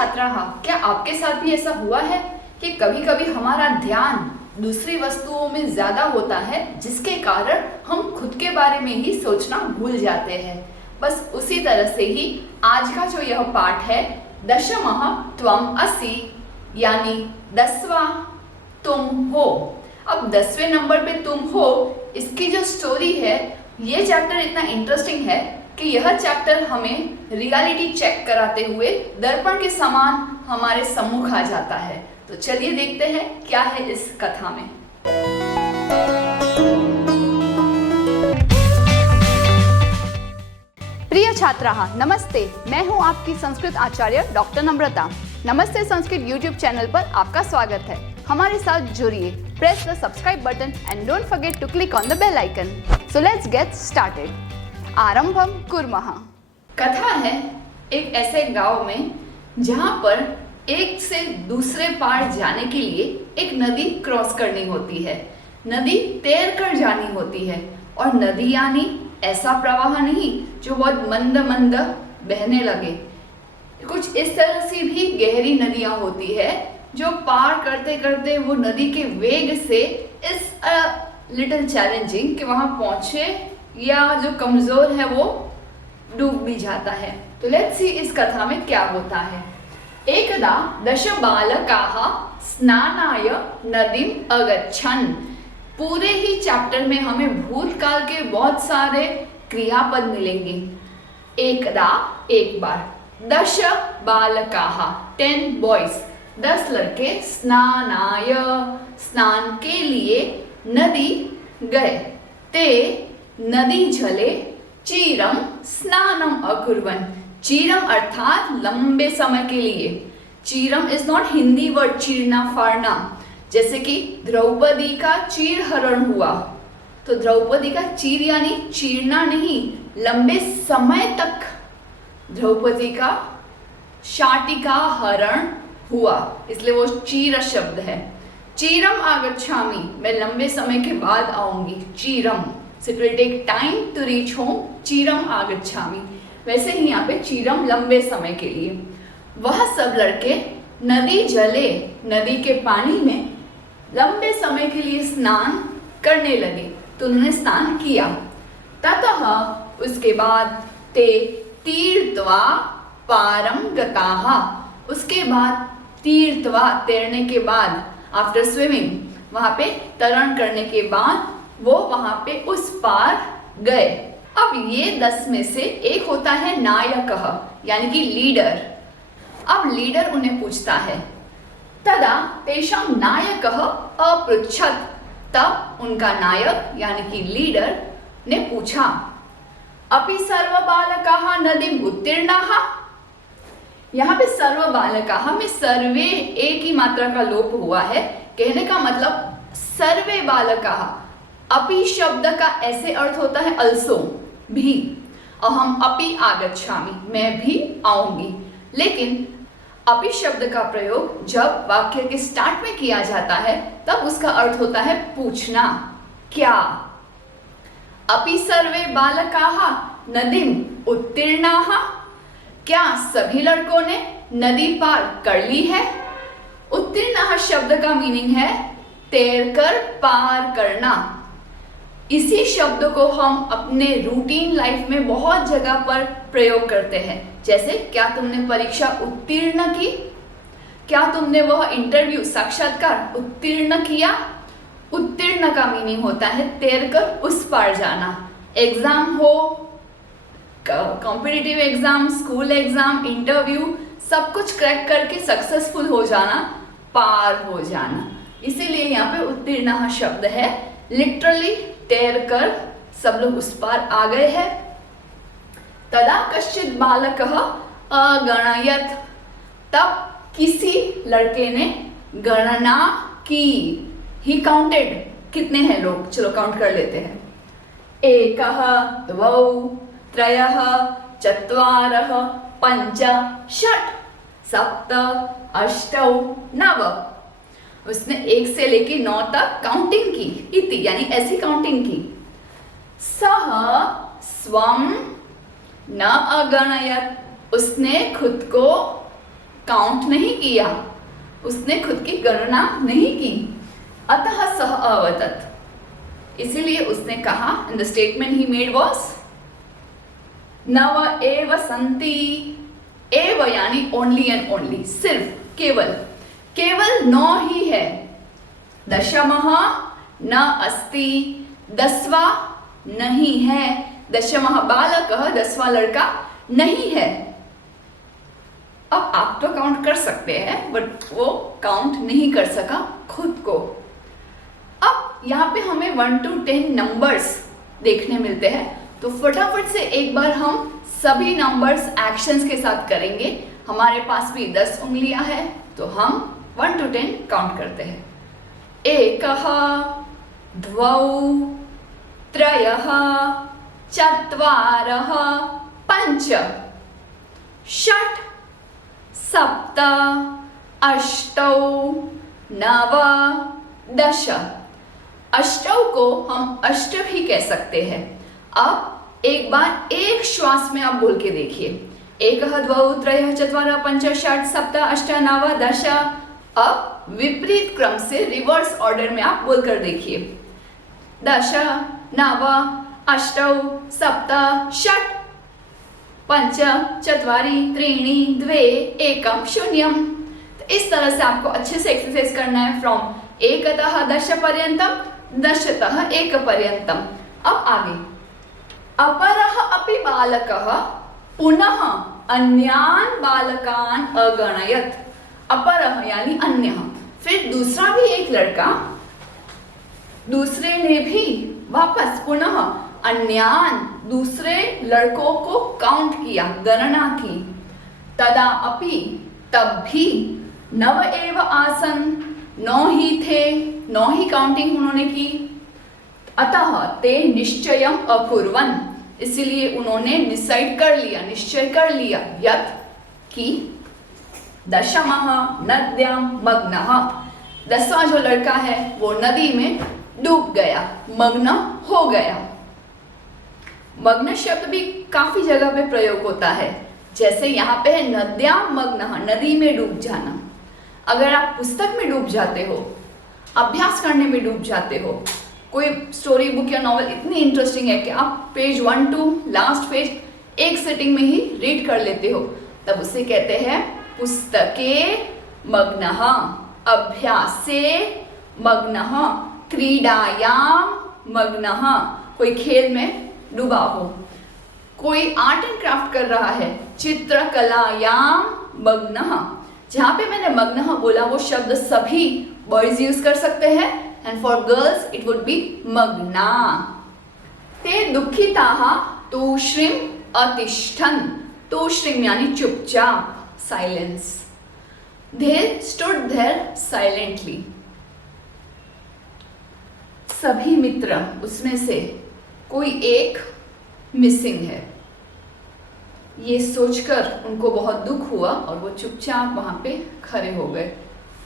छात्राः, क्या आपके साथ भी ऐसा हुआ है कि कभी कभी हमारा ध्यान दूसरी वस्तुओं में ज्यादा होता है, जिसके कारण हम खुद के बारे में ही सोचना भूल जाते हैं। बस उसी तरह से ही आज का जो यह पाठ है, दशमः त्वम् असि, यानी 10वां तुम हो। अब 10वें नंबर पे तुम हो, इसकी जो स्टोरी है, ये चैप्टर इतना इंटरेस्टिंग है कि यह चैप्टर हमें रियलिटी चेक कराते हुए दर्पण के समान हमारे सम्मुख आ जाता है। तो चलिए देखते हैं क्या है इस कथा में। प्रिय छात्राः, नमस्ते। मैं हूं आपकी संस्कृत आचार्य डॉक्टर नम्रता। नमस्ते संस्कृत यूट्यूब चैनल पर आपका स्वागत है। हमारे साथ जुड़िए। Press the subscribe button and don't forget to click on the bell icon. So let's get started. आरंभम कुर्मः। कथा है एक ऐसे गांव में जहां पर एक से दूसरे पार जाने के लिए एक नदी क्रॉस करनी होती है। नदी तैर कर जानी होती है, और नदी यानी ऐसा प्रवाह नहीं जो बहुत मंद मंद बहने लगे। कुछ इस तरह से भी गहरी नदियां होती है जो पार करते करते वो नदी के वेग से इस लिटिल चैलेंजिंग कि वहां पहुंचे, या जो कमजोर है वो डूब भी जाता है। तो लेट्स सी इस कथा में क्या होता है। एकदा दश बालकाः स्नानाय नदीम अगच्छन्। पूरे ही चैप्टर में हमें भूतकाल के बहुत सारे क्रियापद मिलेंगे। एकदा एक बार, दश बालकाः 10 बॉयज, 10 लड़के, स्नानाय स्नान के लिए नदी गए। ते नदी जले चीरम स्नानम अकुर्वन्। चीरम अर्थात लंबे समय के लिए। चीरम इज नॉट हिंदी वर्ड चीरना फाड़ना। जैसे कि द्रौपदी का चीर हरण हुआ, तो द्रौपदी का चीर यानी चीरना नहीं, लंबे समय तक द्रौपदी का शाटिका हरण हुआ, इसलिए वो चीर शब्द है। चीरम आगच्छामि, मैं लंबे समय के बाद आऊंगी। चीरम, it will take time to reach home. चीरम आगच्छामि, वैसे ही यहाँ पे चीरम लंबे समय के लिए। वह सब लड़के नदी जले, नदी के पानी में लंबे समय के लिए स्नान करने लगे। तो उन्होंने स्नान किया। ततः उसके बाद ते तीर्थवा पारम गताः। उसके बाद तीर्थवा तैरने के बाद, आफ्टर स्विमिंग, वहां पे तरण करने के बाद वो वहां पे उस पार गए। अब ये 10 में से एक होता है नायकः, यानी कि लीडर। अब लीडर उन्हें पूछता है। तदा तेषां नायकः अपृच्छत्। तब उनका नायक यानी कि लीडर ने पूछा, अपि सर्व बालकाः नदीम उत्तीर्णाः। यहाँ पे सर्व बालकाः में सर्वे एक ही मात्रा का लोप हुआ है। कहने का मतलब सर्वे बालकाः। अपि शब्द का ऐसे अर्थ होता है अल्सो, भी। अहम अपि आगच्छामि, मैं भी आऊंगी। लेकिन अपि शब्द का प्रयोग जब वाक्य के स्टार्ट में किया जाता है, तब उसका अर्थ होता है पूछना, क्या। अपि सर्वे बालकाः नदीम उत्तीर्णाः। क्या सभी लड़कों ने नदी पार कर ली है। उत्तीर्णाः शब्द का मीनिंग है तैरकर पार करना। इसी शब्द को हम अपने रूटीन लाइफ में बहुत जगह पर प्रयोग करते हैं। जैसे, क्या तुमने परीक्षा उत्तीर्ण की। क्या तुमने वह इंटरव्यू, साक्षात्कार उत्तीर्ण किया। उत्तीर्ण का मीनिंग होता है तैरकर उस पार जाना। एग्जाम हो, competitive exam, school exam, interview, सब कुछ क्रैक करके सक्सेसफुल हो जाना, पार हो जाना। इसीलिए यहाँ पे उत्तीर्ण शब्द है। लिटरली तैरकर सब लोग उस पार आ गए हैं। तदा कश्चित् बालकः अगणयत्। तब किसी लड़के ने गणना की। ही काउंटेड, कितने हैं लोग, चलो काउंट कर लेते हैं। एकः द्वौ त्रयः चत्वारः पञ्च षट् सप्त अष्टौ नव। उसने 1 से लेके 9 तक काउंटिंग की। इति यानी ऐसी काउंटिंग की। सह स्वम न अगणयत्। उसने खुद को काउंट नहीं किया, उसने खुद की गणना नहीं की। अतः सह अवदत्, इसीलिए उसने कहा, in the statement he made was नव एव सन्ति। एव यानी ओनली एंड ओनली, सिर्फ, केवल, केवल 9 ही है। दशमः न अस्ति, 10वां नहीं है। दशमः बालकः, 10वां लड़का नहीं है। अब आप तो काउंट कर सकते हैं, बट वो काउंट नहीं कर सका खुद को। अब यहाँ पे हमें 1 to 10 नंबर्स देखने मिलते हैं, तो फटाफट से एक बार हम सभी नंबर्स एक्शंस के साथ करेंगे। हमारे पास भी 10 उंगलियां हैं, तो हम 1 to 10 काउंट करते हैं। एकः, द्वौ, त्रयः, चत्वारः, पञ्च, षट्, सप्त, अष्टौ, नव, दश। अष्टौ को हम अष्ट भी कह सकते हैं। अब एक बार एक श्वास में आप बोल के देखिए, एकः, द्वौ, त्रयः, चत्वारः, पञ्च, षट्, सप्त, अष्ट, नव, दश। अब विपरीत क्रम से रिवर्स ऑर्डर में आप बोलकर देखिए, दश, नव, अष्टौ, सप्त, षट्, पंच, चत्वारि, त्रीणि, द्वे, एकम, शून्यम। तो इस तरह से आपको अच्छे से एक्सरसाइज करना है फ्रॉम एकतः 10 पर्यंतम, 10तः 1 पर्यंतम। अब आगे, अपरः अपि बालकः पुनः अन्यान् बालकान् अगणयत्। अपरः यानी अन्य, फिर दूसरा भी एक लड़का, दूसरे ने भी वापस पुनः अन्यान, दूसरे लड़कों को काउंट किया, गणना की। तदा अपि, तब भी, नव एव आसन, 9 ही थे, 9 ही काउंटिंग उन्होंने की। अतः ते निश्चयम अकुर्वन्, इसलिए उन्होंने डिसाइड कर लिया, निश्चय कर लिया, यत् कि दशमः नद्यां मग्नः, 10वां जो लड़का है वो नदी में डूब गया, मग्न हो गया। मग्न शब्द भी काफी जगह पे प्रयोग होता है, जैसे यहाँ पे है नद्यां मग्नः, नदी में डूब जाना। अगर आप पुस्तक में डूब जाते हो, अभ्यास करने में डूब जाते हो, कोई स्टोरी बुक या नॉवल इतनी इंटरेस्टिंग है कि आप पेज 1 to लास्ट पेज एक सिटिंग में ही रीड कर लेते हो, तब उसे कहते हैं पुस्तके मग्नः, अभ्यासे मग्नः, क्रीडायां मग्नः। कोई खेल में डूबा हो, कोई आर्ट एंड क्राफ्ट कर रहा है, चित्रकलायां मग्नः। जहां पे मैंने मग्नः बोला वो शब्द सभी बॉयज यूज कर सकते हैं, and for girls it would be मग्ना। ते दुःखिताः तूष्णीं अतिष्ठन्, तूष्णीं यानी चुपचाप, silence. They stood there silently. सभी मित्र, उसमें से कोई एक मिसिंग है, ये सोचकर उनको बहुत दुख हुआ और वो चुपचाप वहां पे खड़े हो गए।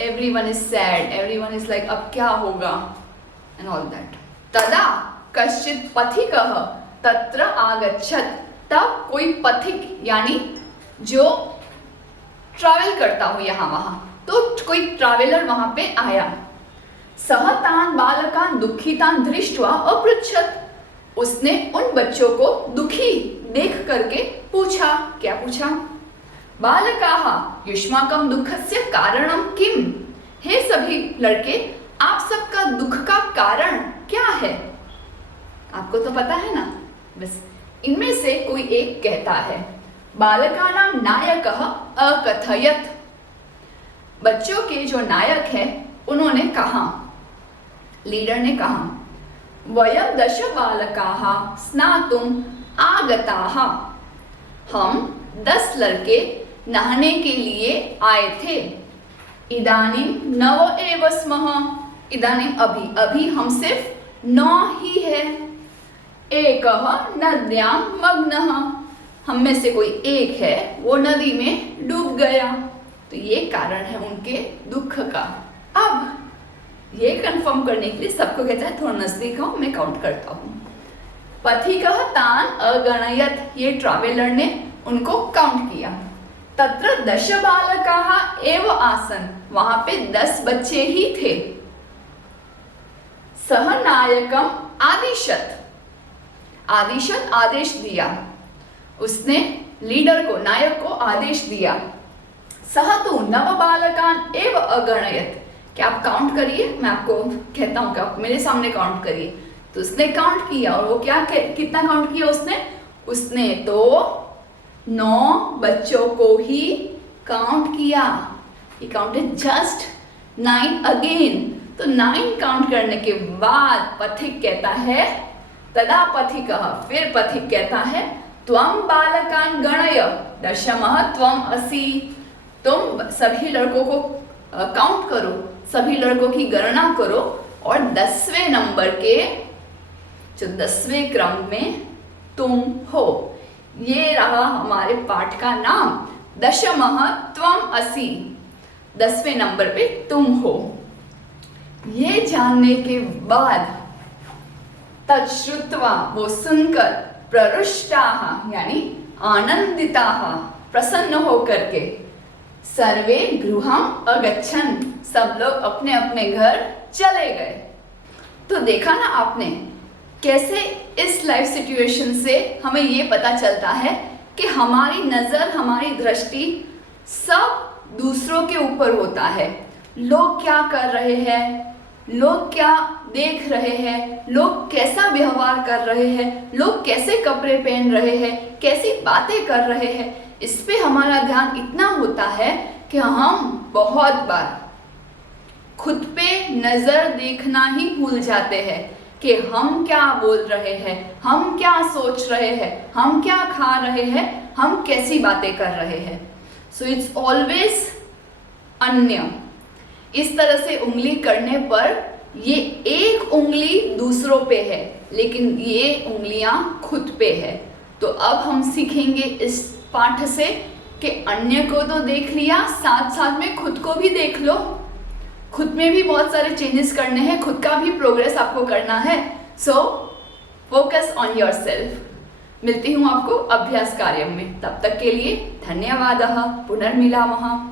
Everyone is sad, everyone is like अब क्या होगा and all that. तदा कश्चित् पथिकः तत्र आगच्छत्, तब कोई पथिक यानी जो ट्रैवल करता हो यहाँ वहां, तो कोई ट्रैवलर वहां पे आया। सः तान् बालकान् दुःखितान् दृष्ट्वा अपृच्छत्, उसने उन बच्चों को दुखी देख करके पूछा। क्या पूछा? बालकाः युष्माकं दुःखस्य कारणं किम्? हे सभी लड़के, आप सबका दुख का कारण क्या है? आपको तो पता है ना। बस इनमें से कोई एक कहता है, बालकानां नायकः अकथयत्, बच्चों के जो नायक है उन्होंने कहा, लीडर ने कहा, वयं 10 बालकाः स्नातुम् आगताः, हम 10 लड़के नहाने के लिए आए थे। इदानीं 9 एव स्मः, इदानीं अभी हम सिर्फ 9 ही है। एकः नद्यां मग्नः, हम में से कोई एक है वो नदी में डूब गया। तो ये कारण है उनके दुख का। अब ये कंफर्म करने के लिए सबको कहता है थोड़ा नजदीक आओ, मैं काउंट करता हूँ। पथिकः तान् अगणयत्, ये ट्रैवलर ने उनको काउंट किया। तत्र 10 बालकाः एव आसन्, वहां पे 10 बच्चे ही थे। सह नायकम आदिशत, आदिशत आदेश दिया, उसने लीडर को, नायक को आदेश दिया। सह तु नव बालकान एव अगणयत, क्या आप काउंट करिए, मैं आपको कहता हूं कि आप मेरे सामने काउंट करिए। तो उसने काउंट किया, और वो क्या कितना काउंट किया उसने तो 9 बच्चों को ही काउंट किया। He counted just 9 again. तो 9 काउंट करने के बाद पथिक कहता है, तदा पथिकः, फिर पथिक कहता है, त्वं बालकान गणय दशमः त्वं असि, तुम सभी लड़कों को काउंट करो, सभी लड़कों की गणना करो, और 10वें नंबर के, जो 10वें क्रम में तुम हो। ये रहा हमारे पाठ का नाम, दशमः त्वं असि, 10वें नंबर पे तुम हो। ये जानने के बाद तच्छ्रुत्वा, वो सुनकर, प्ररुष्टाः यानी आनंदिताः, प्रसन्न होकर के, सर्वे गृहम अगच्छन्, सब लोग अपने अपने घर चले गए। तो देखा ना आपने कैसे इस लाइफ सिचुएशन से हमें ये पता चलता है कि हमारी नजर, हमारी दृष्टि सब दूसरों के ऊपर होता है। लोग क्या कर रहे हैं, लोग क्या देख रहे हैं, लोग कैसा व्यवहार कर रहे हैं, लोग कैसे कपड़े पहन रहे हैं, कैसी बातें कर रहे हैं, इस पे हमारा ध्यान इतना होता है कि हम बहुत बार खुद पे नजर देखना ही भूल जाते हैं कि हम क्या बोल रहे हैं, हम क्या सोच रहे हैं, हम क्या खा रहे हैं, हम कैसी बातें कर रहे हैं। सो इट्स ऑलवेज अन्य। इस तरह से उंगली करने पर ये एक उंगली दूसरों पे है, लेकिन ये उंगलियां खुद पे है। तो अब हम सीखेंगे इस पाठ से कि अन्य को तो देख लिया, साथ साथ में खुद को भी देख लो। खुद में भी बहुत सारे चेंजेस करने हैं, खुद का भी प्रोग्रेस आपको करना है। So focus on yourself. मिलती हूँ आपको अभ्यास कार्य में, तब तक के लिए धन्यवादः। पुनर्मिलामः।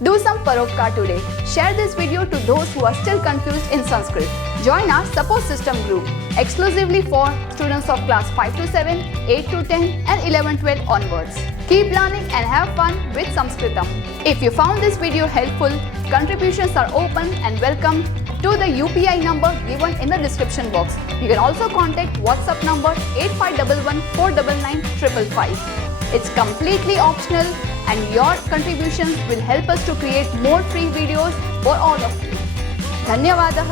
Do some Paropkar today. Share this video to those who are still confused in Sanskrit. Join our support system group exclusively for students of class 5 to 7, 8 to 10 and 11-12 onwards. Keep learning and have fun with Sanskritam. If you found this video helpful, contributions are open and welcome to the UPI number given in the description box. You can also contact WhatsApp number 8511 499 555. It's completely optional and your contributions will help us to create more free videos for all of you. धन्यवादः।